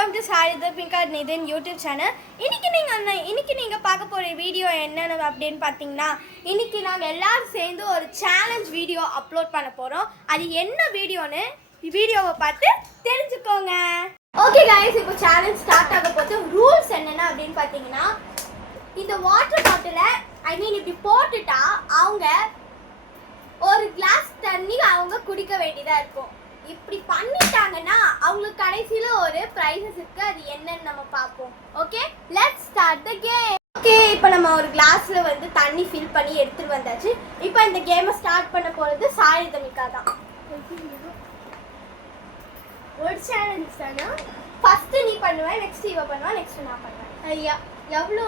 Welcome to Saritha Pinka Nithin YouTube channel. இன்னைக்கு நீங்கள் பார்க்க போகிற வீடியோ என்னென்ன அப்படின்னு பார்த்தீங்கன்னா, இன்னைக்கு நாங்கள் எல்லோரும் சேர்ந்து ஒரு சேலஞ்ச் வீடியோ அப்லோட் பண்ண போகிறோம். அது என்ன வீடியோன்னு வீடியோவை பார்த்து தெரிஞ்சுக்கோங்க. ஓகே கைஸ், இப்போ சேலஞ்ச் ஸ்டார்ட் ஆக போது ரூல்ஸ் என்னென்ன அப்படின்னு பார்த்தீங்கன்னா, இந்த வாட்டர் பாட்டிலை இப்படி போட்டுட்டா அவங்க ஒரு கிளாஸ் தண்ணி அவங்க குடிக்க வேண்டியதாக இருக்கும். இப்படி பண்ணிட்டாங்கன்னா அவங்களுக்கு கடைசியில ஒரு பிரைஸஸ் இருக்கு. அது என்னன்னு நம்ம பார்ப்போம். Okay, let's start the game. Okay, இப்போ நம்ம ஒரு கிளாஸ்ல வந்து தண்ணி ஃபில் பண்ணி எடுத்துட்டு வந்தாச்சு. இப்போ இந்த கேமை ஸ்டார்ட் பண்ண போறது சாரிதமிகா தான். ஒரு சேலஞ்ச் தானா? ஃபர்ஸ்ட் நீ பண்ணுவ, நெக்ஸ்ட் இவ பண்ணுவா, நெக்ஸ்ட் நான் பண்ணுவேன். ஐயா, எவ்வளோ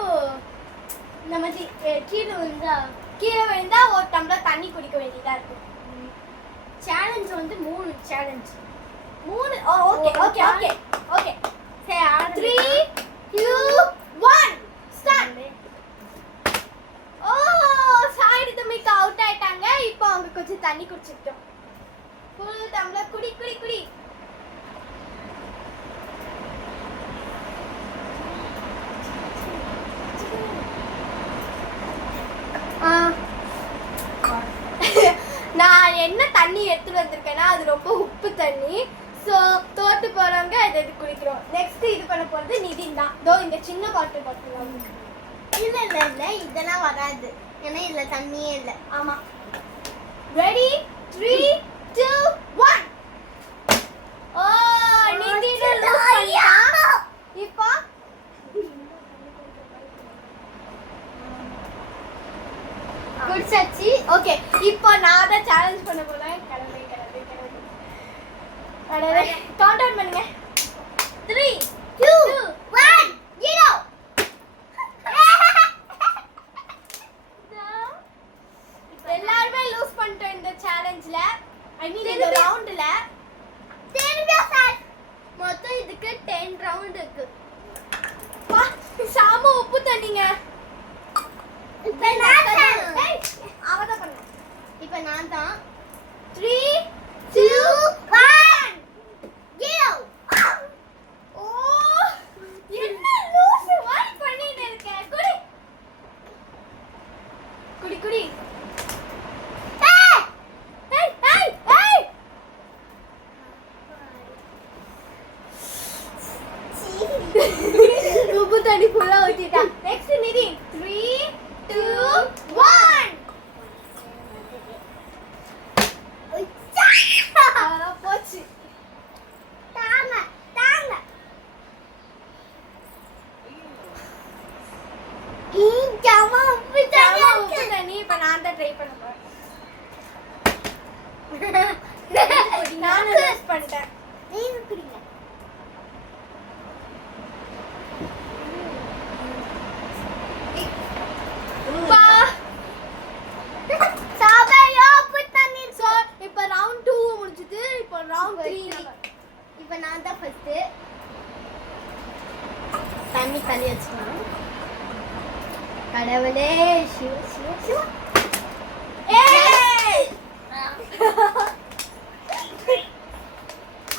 நம்ம கீழே விழுந்தா ஒரு டம்ளர் தண்ணி குடிக்க வேண்டியதா இருக்கும். சேலஞ்ச் வந்து 3 challenge. 3 okay okay okay okay. சரி, 3 2 1 ஸ்டார்ட். சாரிதமிகா அவுட் ஆயிட்டாங்க. இப்போ அவங்க கொஞ்சம் தண்ணி குடிச்சிட்டோம். ஃபுல் டம்ளர் குடி குடி குடி. நான் என்ன தண்ணி எடுத்துட்டு வந்திருக்கேன்னா அது ரொம்ப உப்பு தண்ணி. ஸோ தோட்டு போறவங்க இதை குடிக்கிறோம். நெக்ஸ்ட் இது பண்ண போறது நிதின் தான். தோ இந்த சின்ன பாட்டில் பார்த்துக்கலாம். இல்லை இதெல்லாம் வராது, ஏன்னா இதுல தண்ணியே இல்லை. ஆமா, ரெடி 3 2 1. ஓ, நிதின் இப்போ குடிச்சாச்சு. ஓகே, இப்போ நான் தான் சேலஞ்ச் பண்ண போறேன். கடவுளே கவுண்ட் டவுன் பண்ணுங்க. 3 2 1 0. எல்லாரும் லூஸ் பண்ணிட்டோம் இந்த சேலஞ்ச்ல. இந்த ரவுண்ட்ல. சார், மொத்தம் இதுக்கு 10 ரவுண்ட் இருக்கு. சாம உப்பு தண்ணிங்க. இப்போ நான் தான் 3 2 1 0. ஓ, என்ன லூஸ் மாதிரி பண்ணிட்டு இருக்க. குடி குடி குடி. ஏய் ஏய் ஏய், உப்பு தண்ணி ஃபுல்லா ஊத்திட்டா. நெக்ஸ்ட் நிதி 3 2 1. போச்சு. தாங்க தாங்க. உப்பு தண்ணி. இப்ப நான் தான் ட்ரை பண்ண போறேன். நான் யூஸ் பண்ணிட்டேன். நீங்க குடிங்க. இப்போ ரவுண்ட் 2 முடிஞ்சிட்டு. இப்போ ரவுண்ட் 3. இப்போ நான் தான் ஃபர்ஸ்ட். தண்ணி வச்சுக்கலாம். கடவுளே, சிவ சிவ சிவ. ஏய்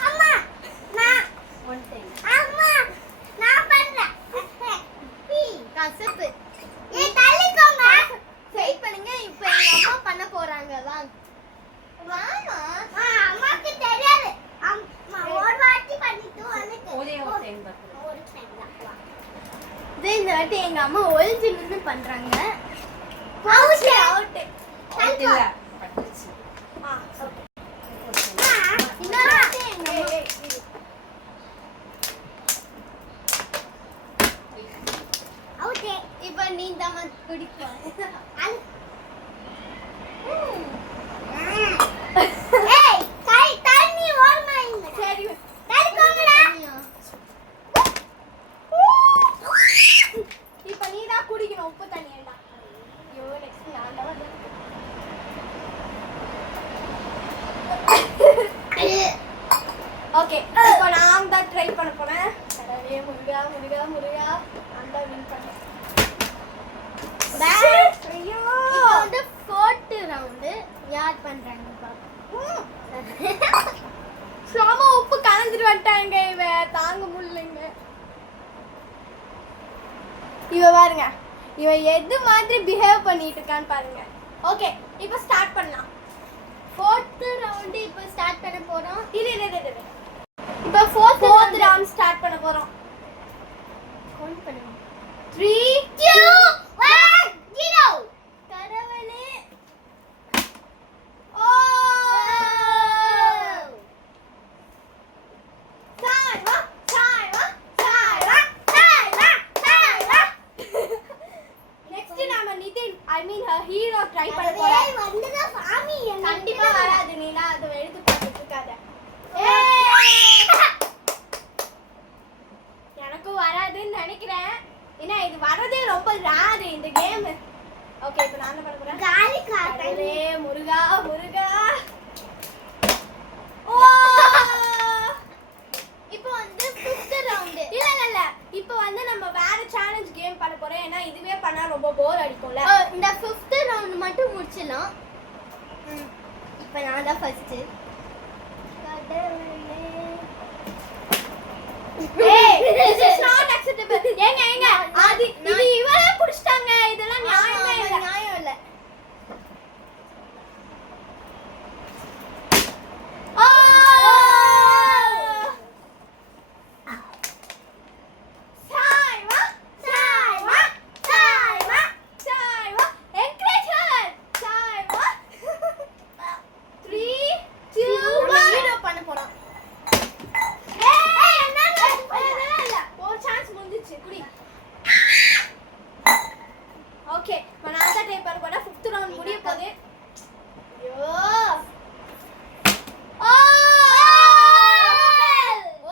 அம்மா, நான் ஒன் டைம். அம்மா, நான் பண்றேன். கசப்பு. ஏய் தள்ளிக்கோங்க. வெயிட் பண்ணுங்க. இப்போ எங்க அம்மா பண்ண போறாங்க. வாமா. அம்மாக்கு தெரியாது. அம்மா ஒரு வாட்டி பண்ணிட்டு வந்து ஒரே ஒரு டைம் தான். இந்த வாட்டி எங்க அம்மா ஒளிஞ்சு நின்னு பண்றாங்க. Out out. இல்ல பட்டுச்சு. ஓகே. இந்த வாட்டி அவுட். இப்போ நீ தான் குடிப்பா. ஏய் கை தண்ணி ஓடுமாங்க. சரி தள்ளிக்கோங்கடா. இப்போ நீ தான் குடிக்கணும் உப்பு தண்ணியடா. ஐயோ, நெக்ஸ்ட் நான் தான் வந்து. ஓகே, இப்போ நான் தான் ட்ரை பண்ண போறேன். கடவுளே, முருகா முருகா முருகா, நான் தான் வின் பண்ணேன். ஐயோ, இப்போ வந்து 4th ரவுண்ட் யார் பண்றாங்க பாப்போம். சாம உப்பு கலந்துட்டு வந்துட்டாங்க. இவ தாங்க முடியலங்க. இவ பாருங்க, இவ எது மாதிரி பிஹேவ் பண்ணிட்டு இருக்கான்னு பாருங்க. ஓகே, இப்போ ஸ்டார்ட் பண்ணலாம். ஃபோர்த் ரவுண்ட் இப்போ ஸ்டார்ட் பண்ண போறோம். இரு. இப்போ ஃபோர்த் ரவுண்ட் ஸ்டார்ட் பண்ண போறோம். கவுண்ட் பண்ணுங்க. 3 2 1 0. கடவுளே. ஓ! சாய்வா. நெக்ஸ்ட் நாம நிதின், ஐ மீன் ஹீரோ ட்ரை பண்ண போறோம். வந்ததா சாமி கண்டிப்பா வராது, நீனா அதை எழுதி பார்த்துட்டு இருக்காத. எனக்கும் வராதுன்னு நினைக்கிறேன். ஏன்னா இது வரதே ரொம்ப ரேர் இந்த கேம். ஓகே, இப்போ நான் என்ன பண்ண போறேன்? காலி காட்டே. கடவுளே, முருகா. ஓ! இப்போ வந்து 5th ரவுண்ட். இல்ல. இப்போ வந்து நம்ம வேற சேலஞ்ச் கேம் பண்ண போறோம். ஏன்னா இதுவே பண்ணா ரொம்ப போர் அடிக்கும்ல. இந்த 5th ரவுண்ட் மட்டும் முடிச்சிடலாம். இப்போ நான் தான் ஃபர்ஸ்ட். ஏய், this is not acceptable. ஏங்க அது இது இவரே புடிச்சிட்டாங்க. இதெல்லாம் நியாயமே இல்ல. நியாயம் இல்ல. ஓ! சாய்வா. Encourage her. சாய்வா. 3 2 1. ஹீரோ பண்ண போறோம். ஏய், இல்ல. ஒரு சான்ஸ் முடிஞ்சிச்சு. குடி. ஓகே, நான் தான் ட்ரை பண்ண போறேன். 5th ரவுண்ட் முடிய போகுது. ஐயோ.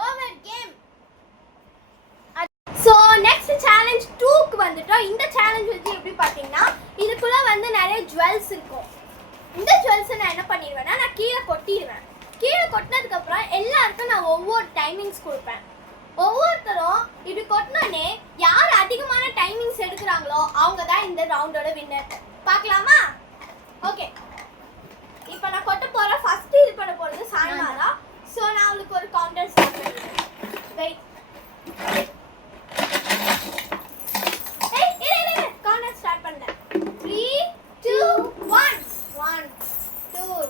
Over game. So next challenge 2க்கு வந்துட்டோம். இந்த சேலஞ்ச் வந்து எப்படி பார்த்தீங்கன்னா, இதுக்குள்ள வந்து நிறைய ஜுவல்ஸ் இருக்கும். இந்த ஜுவல்ஸை நான் என்ன பண்ணிடுவேன்னா, நான் கீழே கொட்டிடுவேன். கீழே கொட்டினதுக்கப்புறம் எல்லாருக்கும் நான் ஒவ்வொரு டைமிங்ஸ் கொடுப்பேன். ஒவ்வொருத்தரும் இப்படி கொட்டினோடனே யார் அதிகமான டைமிங்ஸ் எடுக்கிறாங்களோ அவங்க தான் இந்த ரவுண்டோட வின்னர். பார்க்கலாமா? ஓகே, இப்போ நான் கொட்ட போகிறேன். ஃபர்ஸ்ட் இது பண்ண போகிறது சாய்மா தான். ஸோ நான் அவளுக்கு ஒரு கவுண்டர் ஸ்டார்ட் பண்ணிடுவேன். வெயிட். கவுண்டர் ஸ்டார்ட் பண்ணேன். 3 2 1 1 2.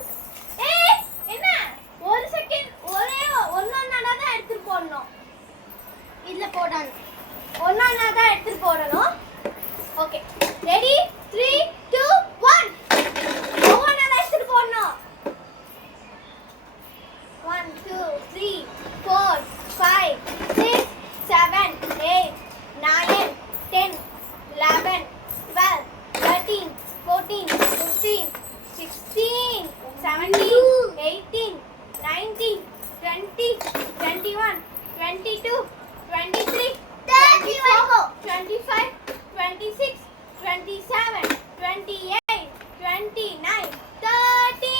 ஏய், என்ன ஒரு செகண்ட் ஒரே ஒண்ணா தான் எடுத்துட்டு போடணும். இதுல போடானு ஒண்ணா தான் எடுத்துட்டு போடணும். Okay, ready? 3 2 1. ஒண்ணா தான் எடுத்துட்டு போடணும். 1 2 3 4 5 6 7 8 9 10 11 12 13 14 15 16 17 18 19 20 21 22 23 24 25 26 27 28 29 30.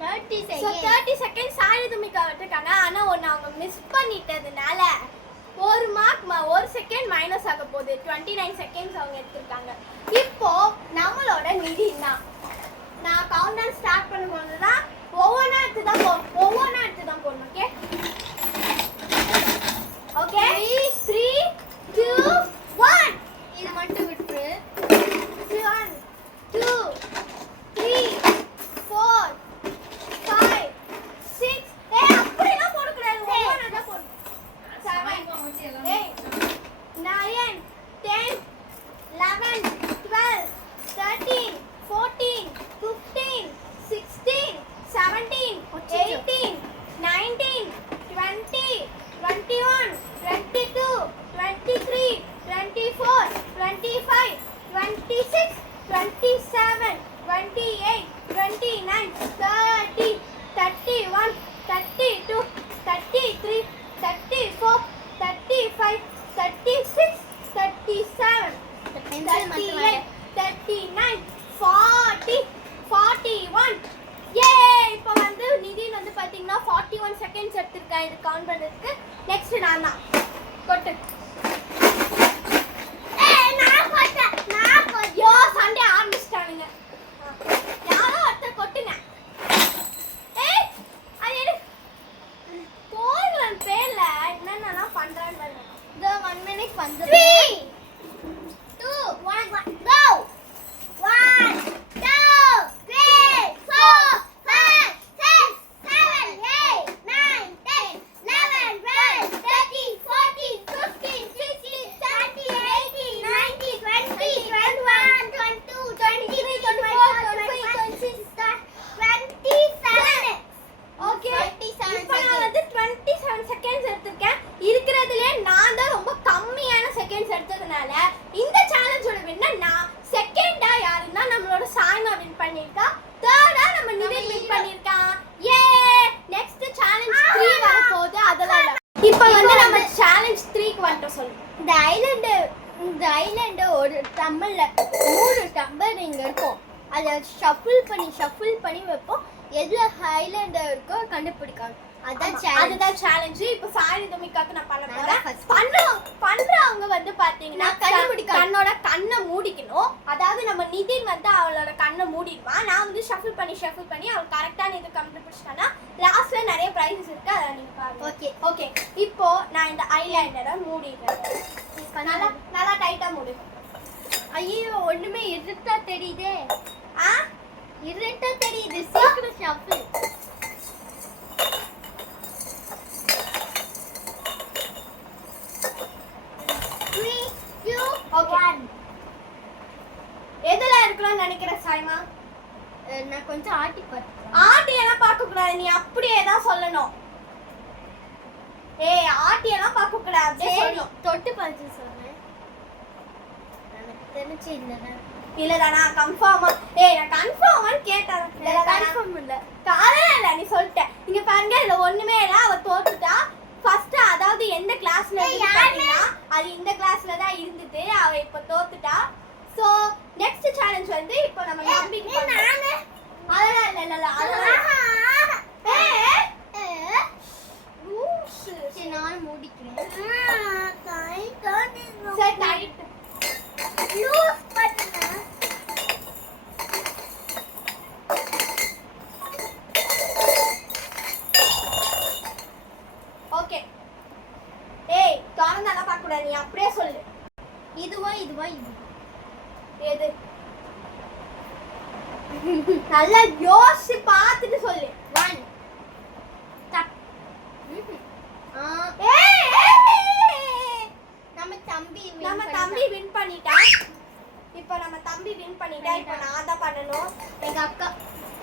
30 So செகண்ட். 30 செகண்ட்ஸ் ஆயுதமிக்கா விட்டுருக்காங்க. ஆனா ஒன்று அவங்க மிஸ் பண்ணிட்டதுனால ஒரு செகண்ட் மைனஸ் ஆக போகுது. 29 செகண்ட்ஸ் அவங்க எடுத்துருக்காங்க. இப்போ நம்மளோட நிதி தான். நான் கவுண்டர் ஸ்டார்ட் பண்ணும்போது தான் ஒவ்வொன்றா எடுத்து தான் போடணும். ஓகே 3 2 1. இது மட்டும் விட்டுரு. 1 2 3 4 5 6. அப்படிலாம் போடக்கூடாது. ஒவ்வொன்றா தான் போடணும். 7 8 9 10 11 12 13 14 15 16 17 18 19 20 21 22 23 24 25 26 27 28 29 30 31 32 33 34 35 36 37 இந்த பென்சில் மட்டும் 38 39 40 41. ஏ, இப்போ வந்து நிதின் வந்து பாத்தீங்கன்னா 41 செகண்ட்ஸ் எடுத்துருக்கேன் இது கவுண்ட் பண்றதுக்கு. நெக்ஸ்ட் நான் தான் கொட்டு. ஐயோ, சண்டே ஆரம்பிச்சிட்டானுங்க. யாரோ ஒருத்தர் கொட்டுங்க. ஏய், அது எடு. கோயிலன் பேர்ல என்னென்னலாம் பண்றான்னு பாருங்க. இந்த 1 மினிட் வந்து 3 இப்போ வந்து நம்ம சேலஞ்ச் 3க்கு வந்துட்டோம் சொல்லு. இந்த ஐலாண்டு ஒரு டம்ளர்ல 3 டம்ளர் இங்க இருக்கும். அதை ஷஃபிள் பண்ணி வைப்போம். எதுல ஐலாண்டு இருக்கோ கண்டுபிடிக்கணும். அதுதான் சேலஞ்ச். இப்போ சாரி துமிக்காக்கு நான் பண்ண போறேன். பண்றவங்க வந்து பாத்தீங்கன்னா தன்னோட கண்ணை மூடிக்கணும். அதாவது நம்ம நிதின் வந்து அவளோட கண்ணை மூடிடுவான். நான் வந்து ஷஃபிள் பண்ணி அவள் கரெக்டான இது கண்டுபிடிச்சிட்டானா லாஸ்ட்ல நிறைய பிரைஸஸ் இருக்கு. அதை நீங்க பாருங்க. ஓகே இப்போ நான் இந்த ஐலைனரை மூடிடுறேன். நல்லா டைட்டா மூடு. ஐயோ ஒண்ணுமே இருட்டா தெரியுதே. இருட்டா தெரியுது. சீக்கிரம் ஷஃபிள். எதுல இருக்கலாம்னு நினைக்கிறேன் சாய்மா? நான் கொஞ்சம் ஆட்டி பார்த்தேன். ஆட்டி எல்லாம் பார்க்க கூடாது, நீ அப்படியே தான் சொல்லணும். ஏய் ஆட்டி எல்லாம் பார்க்க கூடாது, அப்படியே சொல்லணும். தொட்டு பார்த்து சொன்னேன். எனக்கு தெரிஞ்சு இல்லதானா? கன்ஃபார்மா? ஏய் நான் கன்ஃபார்மான்னு கேட்டேன். கன்ஃபார்ம் இல்ல. காரணம் இல்ல, நீ சொல்லிட்ட. இங்க பாருங்க, இதுல ஒண்ணுமே இல்ல. அவ தோத்துட்டா. ஃபர்ஸ்ட் அதாவது எந்த கிளாஸ்ல இருந்தீங்கன்னா அது இந்த கிளாஸ்ல தான் இருந்துது. அவ இப்ப தோத்துட்டா. சோ நெக்ஸ்ட் சேலஞ்ச் வந்து இப்போ நம்ம நம்பிக்கை நானே அதெல்லாம் இல்ல சரி நான் மூடிக்கிறேன். சரி டைட் லூஸ் பண்ணுங்க. ஓகே. ஏய் தானதெல்லாம் பார்க்க கூடாது, நீ அப்படியே சொல்லு. இதுவா எது? நல்லா யோசிச்சு பார்த்துட்டு சொல்லு. 1 டப். நம்ம தம்பி வின் பண்ணிட்டான். இப்போ நம்ம தம்பி வின் பண்ணிட்டா. இப்போ நான் தான் பண்ணணும். எங்க அக்கா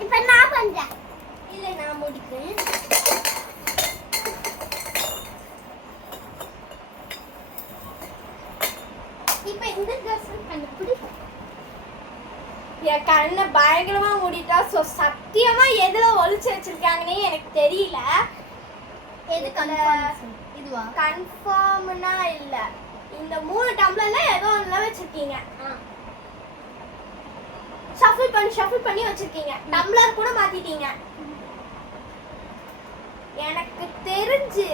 இப்போ நான் பண்றேன். இல்ல நான் முடிக்கிறேன். இப்போ இந்த ட்ரெஸ் கண்டுபிடி. என் கண்ணை பயங்கரமா மூடிட்டா. ஸோ சத்தியமா எதுல ஒளிச்சு வச்சிருக்காங்கன்னே எனக்கு தெரியல. எது கன்ஃபார்ம்? இதுவா? கன்ஃபார்ம்னா இல்ல, இந்த 3 டம்ளர்ல ஏதோ ஒண்ணு வச்சிருக்கீங்க. ஷஃபிள் பண்ணி வச்சிருக்கீங்க. டம்ளர் கூட மாத்திட்டீங்க. எனக்கு தெரிஞ்சு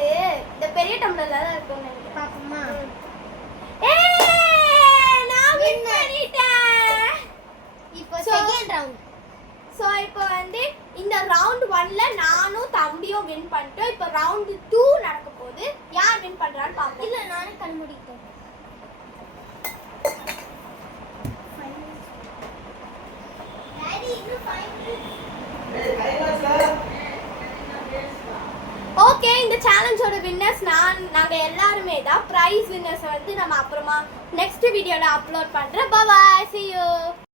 இந்த பெரிய டம்ளர்ல தான் இருக்கும்னு நினைக்கிறேன். பாப்போமா? நான் வின் பண்ணிட்டேன். இப்போ செகண்ட் ரவுண்ட். சோ இப்போ வந்து இந்த ரவுண்ட் 1ல நானும் தம்பியும் வின் பண்ணிட்டோம். இப்போ ரவுண்ட் 2 நடக்க போகுது. யார் வின் பண்றான்னு பாப்போம். இல்ல நானே கண்டுபிடிக்கிறேன். டாடி இன்னும் 5 மினிட்ஸ். ஓகே, இந்த சேலஞ்சோட வின்னர்ஸ் நாங்க எல்லாருமே தான். பிரைஸ் வின்னர்ஸ் வந்து நம்ம அப்புறமா நெக்ஸ்ட் வீடியோல அப்லோட் பண்றேன். Bye bye, see you.